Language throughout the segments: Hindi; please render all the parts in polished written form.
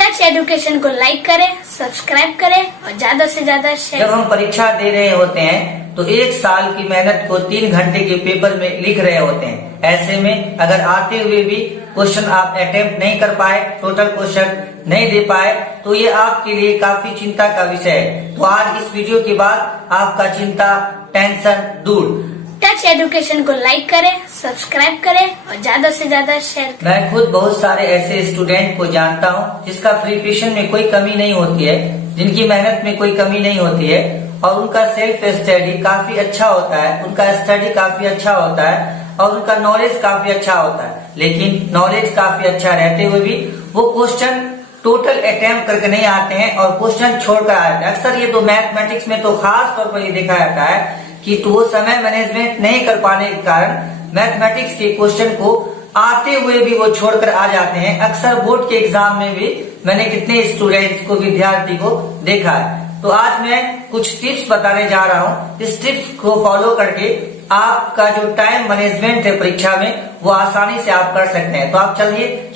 टच एजुकेशन को लाइक करें, सब्सक्राइब करें और ज्यादा से ज्यादा शेयर। जब हम परीक्षा दे रहे होते हैं तो एक साल की मेहनत को 3 घंटे के पेपर में लिख रहे होते हैं। ऐसे में अगर आते हुए भी क्वेश्चन आप अटेम्प्ट नहीं कर पाए, टोटल क्वेश्चन नहीं दे पाए, तो ये आपके लिए काफी चिंता का विषय है। तो आज इस वीडियो के बाद आपका चिंता, टेंशन दूर। टच एजुकेशन को लाइक करें, सब्सक्राइब करें और ज्यादा से ज्यादा शेयर करें। मैं खुद बहुत सारे ऐसे स्टूडेंट को जानता हूँ जिसका प्रिपरेशन में कोई कमी नहीं होती है, जिनकी मेहनत में कोई कमी नहीं होती है और उनका सेल्फ स्टडी काफी अच्छा होता है, उनका स्टडी काफी अच्छा होता है और उनका नॉलेज काफी अच्छा होता है। लेकिन नॉलेज काफी अच्छा रहते हुए भी वो क्वेश्चन टोटल अटेम्प्ट करके नहीं आते हैं और क्वेश्चन छोड़कर आते हैं। अक्सर ये तो मैथमेटिक्स में तो खास तौर पर ये देखा जाता है कि तो वो समय मैनेजमेंट नहीं कर पाने के कारण मैथमेटिक्स के क्वेश्चन को आते हुए भी वो छोड़कर आ जाते हैं। अक्सर बोर्ड के एग्जाम में भी मैंने कितने स्टूडेंट्स को, विद्यार्थी को देखा है। तो आज मैं कुछ टिप्स बताने जा रहा हूँ। इस टिप्स को फॉलो करके आपका जो टाइम मैनेजमेंट है परीक्षा में, वो आसानी से आप कर सकते हैं। तो आप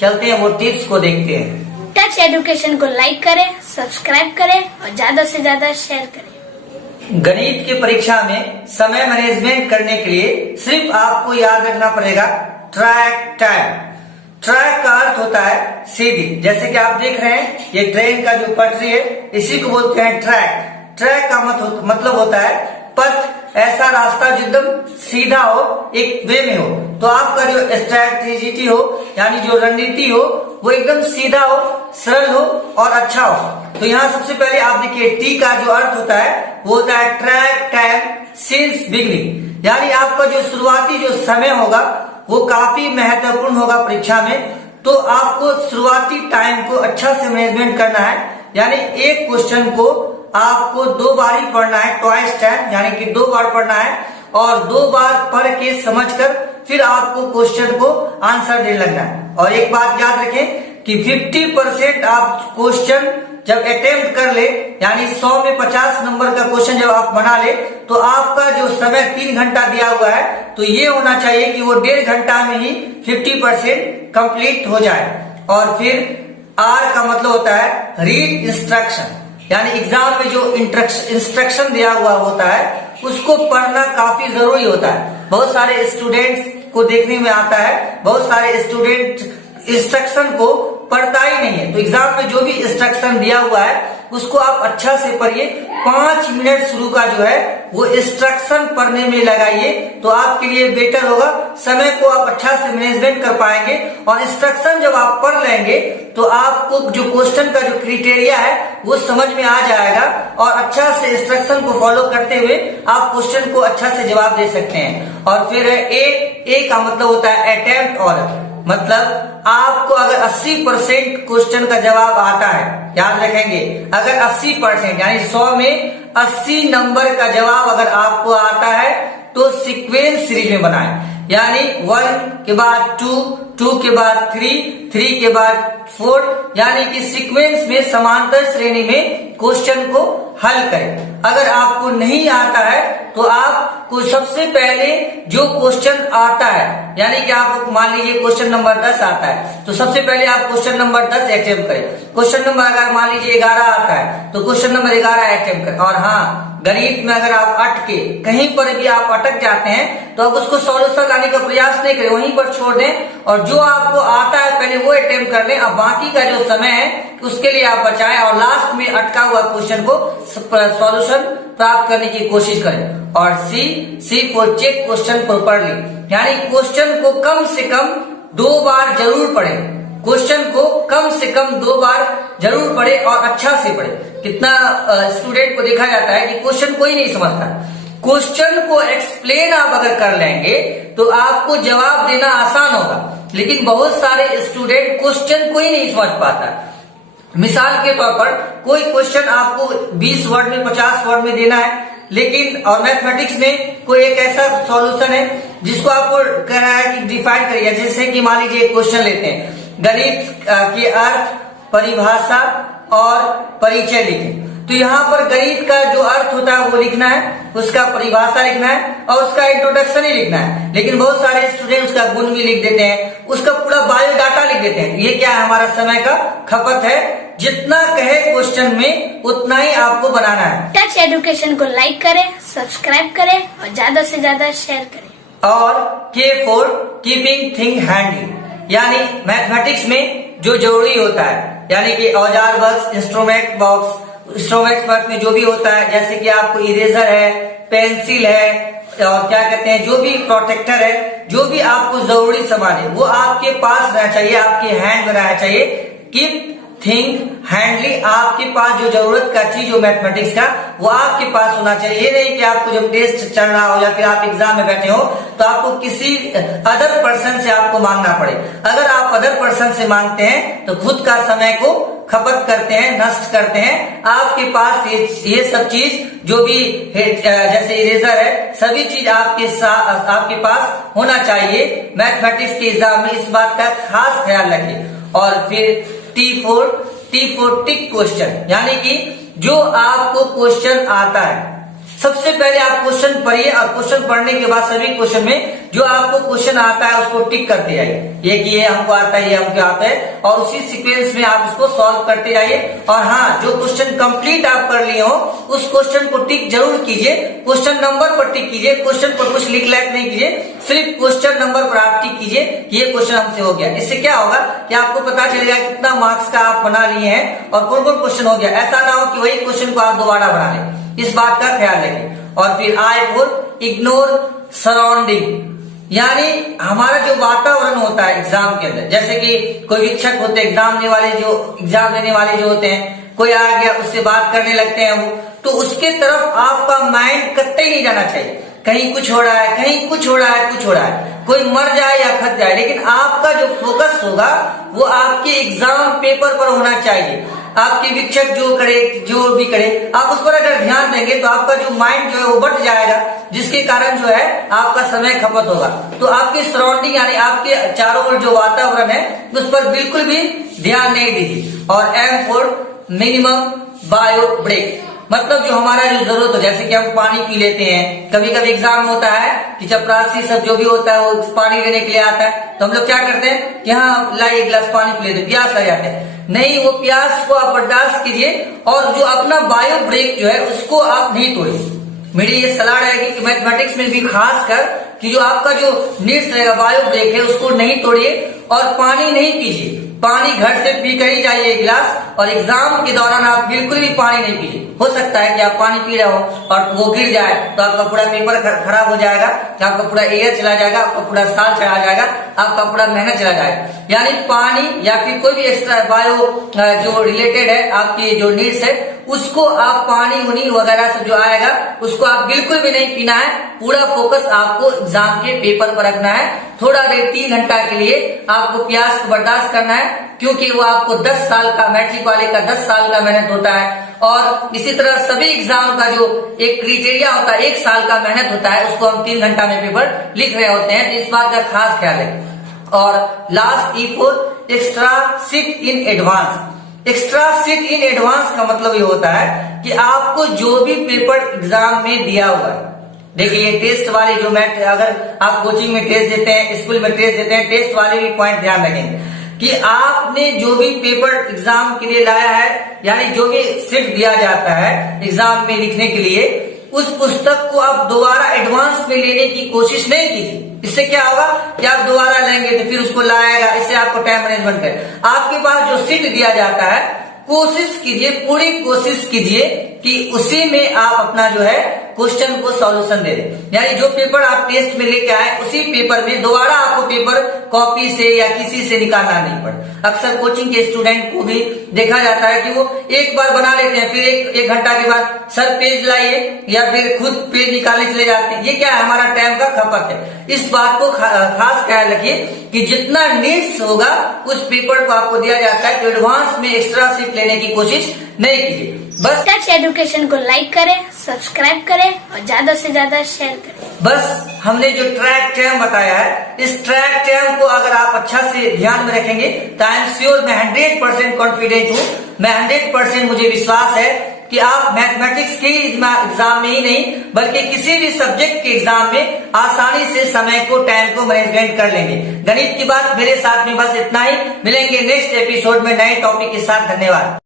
चलते हैं वो टिप्स को देखते हैं। टच एजुकेशन को लाइक करें, सब्सक्राइब करें और ज्यादा से ज्यादा शेयर करें। गणित की परीक्षा में समय मैनेजमेंट करने के लिए सिर्फ आपको याद रखना पड़ेगा ट्रैक टाइम। ट्रैक का अर्थ होता है सीधी। जैसे कि आप देख रहे हैं ये ट्रेन का जो पटरी है, इसी को बोलते हैं ट्रैक। ट्रैक का मतलब होता है पथ, ऐसा रास्ता जो एकदम सीधा हो, एक वे में हो। तो आपका जो स्ट्रैटेजी हो, यानी जो रणनीति हो, वो एकदम सीधा हो, सरल हो और अच्छा हो। तो यहाँ सबसे पहले आप देखिए टी का जो अर्थ होता है वो होता है ट्रैक टाइम सिंस बिगिनिंग, यानी आपका जो शुरुआती जो समय होगा वो काफी महत्वपूर्ण होगा परीक्षा में। तो आपको शुरुआती टाइम को अच्छा से मैनेजमेंट करना है, यानी एक क्वेश्चन को आपको 2 बार ही पढ़ना है, ट्वाइस टाइम, यानी कि 2 बार पढ़ना है और 2 बार पढ़ के समझकर फिर आपको क्वेश्चन को आंसर देने लगना है। और एक बात याद रखें कि 50% आप क्वेश्चन जब अटेम्प्ट कर ले, यानी 100 में 50 नंबर का क्वेश्चन जब आप बना ले, तो आपका जो समय 3 घंटा दिया हुआ है, तो ये होना चाहिए कि वो 1.5 घंटा में ही 50% कंप्लीट हो जाए। और फिर आर का मतलब होता है रीड इंस्ट्रक्शन, यानी एग्जाम में जो इंस्ट्रक्शन दिया हुआ होता है उसको पढ़ना काफी जरूरी होता है। बहुत सारे स्टूडेंट्स को देखने में आता है, बहुत सारे स्टूडेंट इंस्ट्रक्शन को पढ़ता ही नहीं है। तो एग्जाम में जो भी इंस्ट्रक्शन दिया हुआ है उसको आप अच्छा से पढ़िए। 5 मिनट शुरू का जो है वो इंस्ट्रक्शन पढ़ने में लगाइए, तो आपके लिए बेटर होगा। समय को आप अच्छा से मैनेजमेंट कर पाएंगे और इंस्ट्रक्शन जब आप पढ़ लेंगे तो आपको जो क्वेश्चन का जो क्राइटेरिया है वो समझ में आ जाएगा और अच्छा से इंस्ट्रक्शन को फॉलो करते हुए आप क्वेश्चन को अच्छा से जवाब दे सकते हैं। और फिर ए का मतलब होता है अटेम्प्ट ऑर्डर, मतलब आपको अगर 80% क्वेश्चन का जवाब आता है, याद रखेंगे, अगर 80% यानी 100 में 80 नंबर का जवाब अगर आपको आता है तो सीक्वेंस सीरीज में बनाएं, यानी 1 के बाद 2 के बाद 3 के बाद 4, यानी कि सीक्वेंस में समांतर श्रेणी में क्वेश्चन को हल करें। अगर आपको नहीं आता है तो आपको सबसे पहले जो क्वेश्चन आता है, यानी कि आप मान लीजिए क्वेश्चन नंबर 10 आता है, तो सबसे पहले आप क्वेश्चन नंबर 10 अटेम्प्ट करें। क्वेश्चन नंबर अगर मान लीजिए 11 आता है तो क्वेश्चन नंबर 11 अटेम्प्ट करें। और हाँ, गणित में अगर आप अटके, कहीं पर भी आप अटक जाते हैं तो आप उसको सॉल्यूशन लाने का प्रयास नहीं करें, वहीं पर छोड़ दें और जो आपको आता है पहले वो अटेम्प्ट कर लें। अब बाकी का जो समय है उसके लिए आप बचाएं और लास्ट में अटका हुआ क्वेश्चन को सॉल्यूशन प्राप्त करने की कोशिश करें। और सी फॉर चेक क्वेश्चन प्रॉपर्ली, यानी क्वेश्चन को कम से कम 2 बार जरूर पढ़ें। क्वेश्चन को कम से कम 2 बार जरूर पढ़े और अच्छा से पढ़े। कितना स्टूडेंट को देखा जाता है कि क्वेश्चन कोई नहीं समझता, क्वेश्चन को एक्सप्लेन आप अगर कर लेंगे तो आपको जवाब देना आसान होगा, लेकिन बहुत सारे स्टूडेंट क्वेश्चन को ही नहीं समझ पाता। मिसाल के तौर पर कोई क्वेश्चन आपको 20 वर्ड में, 50 वर्ड में देना है, लेकिन और मैथमेटिक्स में कोई एक ऐसा सॉल्यूशन है जिसको आपको कह रहा है कि डिफाइन करिए। जैसे कि मान लीजिए क्वेश्चन लेते हैं, गणित के अर्थ, परिभाषा और परिचय लिखें। तो यहाँ पर गणित का जो अर्थ होता है वो लिखना है, उसका परिभाषा लिखना है और उसका इंट्रोडक्शन ही लिखना है। लेकिन बहुत सारे स्टूडेंट उसका गुण भी लिख देते हैं, उसका पूरा बायोडाटा लिख देते हैं। ये क्या है, हमारा समय का खपत है, जितना कहे क्वेश्चन में उतना ही आपको बनाना है। टच एजुकेशन को लाइक करें, सब्सक्राइब करें और ज्यादा से ज्यादा शेयर करें। और K for keeping thing handy, यानी मैथमेटिक्स में जो जरूरी होता है, यानी कि औजार बॉक्स, इंस्ट्रूमेंट बॉक्स में जो भी होता है, जैसे कि आपको इरेजर है, पेंसिल है और क्या कहते हैं, जो भी प्रोटेक्टर है, जो भी आपको जरूरी सामान है वो आपके पास रहना चाहिए, आपके हैंड में रहना चाहिए। कीप थिंग हैंडली, आपके पास जो जरूरत का चीज हो मैथमेटिक्स का वो आपके पास होना चाहिए। ये नहीं कि आपको जब टेस्ट चल रहा हो या फिर आप एग्जाम में बैठे हो तो आपको किसी अदर पर्सन से आपको मांगना पड़े। अगर आप अदर पर्सन से मांगते हैं तो खुद का समय को खपत करते हैं, नष्ट करते हैं। आपके पास ये सब चीज जो भी जैसे इरेजर है, सभी चीज आपके पास होना चाहिए। मैथमेटिक्स के एग्जाम में इस बात का खास ख्याल रखिए। और फिर टी फॉर टिक क्वेश्चन, यानी कि जो आपको क्वेश्चन आता है सबसे पहले आप क्वेश्चन पढ़िए और क्वेश्चन पढ़ने के बाद सभी क्वेश्चन में जो आपको क्वेश्चन आता है उसको टिक करते जाइए। ये हमको आता है, ये हमको आता है, और उसी सीक्वेंस में आप उसको सॉल्व करते जाइए। और हाँ, जो क्वेश्चन कंप्लीट आप कर लिए हो उस क्वेश्चन को टिक जरूर कीजिए। क्वेश्चन नंबर पर टिक कीजिए, क्वेश्चन पर कुछ लिख लाइक नहीं कीजिए, सिर्फ क्वेश्चन नंबर पर आप टिक कीजिए कि ये क्वेश्चन हमसे हो गया। इससे क्या होगा कि आपको पता चलेगा कितना मार्क्स का आप बना लिए हैं और कौन कौन क्वेश्चन हो गया। ऐसा ना हो कि वही क्वेश्चन को आप दोबारा बना लें, इस बात का ख्याल रखें। और फिर आई फॉर इग्नोर सराउंडिंग, यानी हमारा जो वातावरण होता है एग्जाम के अंदर, जैसे कि कोई शिक्षक होते हैं, एग्जाम देने वाले जो होते हैं, कोई आ गया उससे बात करने लगते हैं वो, तो उसके तरफ आपका माइंड कतई नहीं जाना चाहिए। कहीं कुछ हो रहा है, कहीं कुछ हो रहा है, कोई मर जाए या खत जाए, लेकिन आपका जो फोकस होगा वो आपके एग्जाम पेपर पर होना चाहिए। आपके शिक्षक जो भी करे आप उस पर अगर ध्यान देंगे तो आपका जो माइंड जो है वो बढ़ जाएगा, जिसके कारण जो है आपका समय खपत होगा। तो आपकी सराउंडिंग यानी आपके चारों ओर जो वातावरण है उस पर बिल्कुल भी ध्यान नहीं दीजिए। और aim for minimum bio break, मतलब जो हमारा जो जरूरत हो, जैसे कि हम पानी पी लेते हैं, कभी कभी एग्जाम होता है कि चपरासी सब जो भी होता है वो पानी लेने के लिए आता है, तो हम लोग क्या करते हैं कि हाँ लाइए एक गिलास पानी पी लेते, प्यास लग जाते हैं। नहीं, वो प्यास को आप बर्दाश्त कीजिए और जो अपना बायो ब्रेक जो है उसको आप नहीं तोड़िए। मेरी ये सलाह रहेगी कि मैथमेटिक्स में भी खास कर कि जो आपका जो नीड्स रहेगा, बायो ब्रेक है, उसको नहीं तोड़िए और पानी नहीं पीजिए। पानी घर से पी कर ही जाइए एक गिलास, और एग्जाम के दौरान आप बिल्कुल भी पानी नहीं पीजिए। हो सकता है कि आप पानी पी रहे हो और वो गिर जाए तो आपका पूरा पेपर खराब हो जाएगा, आपका पूरा ईयर चला जाएगा, आपका पूरा साल चला जाएगा, आपका पूरा मेहनत चला जाएगा। यानी पानी या फिर कोई भी एक्स्ट्रा बायो जो रिलेटेड है आपकी जो नीड्स है उसको आप पानी उनी वगैरह से जो आएगा उसको आप बिल्कुल भी नहीं पीना है। पूरा फोकस आपको एग्जाम के पेपर पर रखना है। थोड़ा देर 3 घंटा के लिए आपको प्यास को बर्दाश्त करना है, क्योंकि वो आपको 10 साल का, मैट्रिक वाले का 10 साल का मेहनत होता है। और इसी तरह सभी एग्जाम का जो एक क्राइटेरिया होता है 1 साल का मेहनत होता है, उसको हम 3 घंटा में पेपर लिख रहे होते हैं। तो इस बात का खास ख्याल है। और last E for extra sit in advance. Extra sit in advance का मतलब ये होता है कि आपको जो भी पेपर एग्जाम में दिया हुआ है, देखिए टेस्ट वाले जो अगर आप कोचिंग में टेस्ट देते हैं, स्कूल में टेस्ट देते हैं, टेस्ट वाले भी पॉइंट ध्यान रखेंगे कि आपने जो भी पेपर एग्जाम के लिए लाया है, यानी जो भी सिट दिया जाता है एग्जाम में लिखने के लिए, उस पुस्तक को आप दोबारा एडवांस में लेने की कोशिश नहीं कीजिए। इससे क्या होगा कि आप दोबारा लेंगे तो फिर उसको लाएगा, इससे आपको टाइम मैनेजमेंट करे। आपके पास जो सीट दिया जाता है कोशिश कीजिए, पूरी कोशिश कीजिए कि उसी में आप अपना जो है क्वेश्चन को सॉल्यूशन दे दें। यानी जो पेपर आप टेस्ट में लेके आए उसी पेपर में दोबारा आपको पेपर कॉपी से या किसी से निकालना नहीं पड़े। अक्सर कोचिंग के स्टूडेंट को भी देखा जाता है कि वो एक बार बना लेते हैं, फिर एक घंटा के बाद सर पेज लाइए या फिर खुद पेज निकालने चले जाते हैं। ये क्या है, हमारा टाइम का खपत है। इस बात को खास ख्याल रखिए कि जितना नीड्स होगा उस पेपर को आपको दिया जाता है, तो एडवांस में एक्स्ट्रा सीट लेने की कोशिश नहीं कीजिए। बस टच एजुकेशन को लाइक करें, सब्सक्राइब करें और ज्यादा से ज्यादा शेयर करें। बस हमने जो ट्रैक टर्म बताया है, इस ट्रैक टर्म को अगर आप अच्छा से ध्यान में रखेंगे तो आई एम श्योर, मैं 100% कॉन्फिडेंट हूँ, मैं 100% मुझे विश्वास है कि आप मैथमेटिक्स के एग्जाम में ही नहीं बल्कि किसी भी सब्जेक्ट के एग्जाम में आसानी से समय को, टाइम को मैनेजमेंट कर लेंगे। गणित की बात मेरे साथ में बस इतना ही। मिलेंगे नेक्स्ट एपिसोड में नए टॉपिक के साथ। धन्यवाद।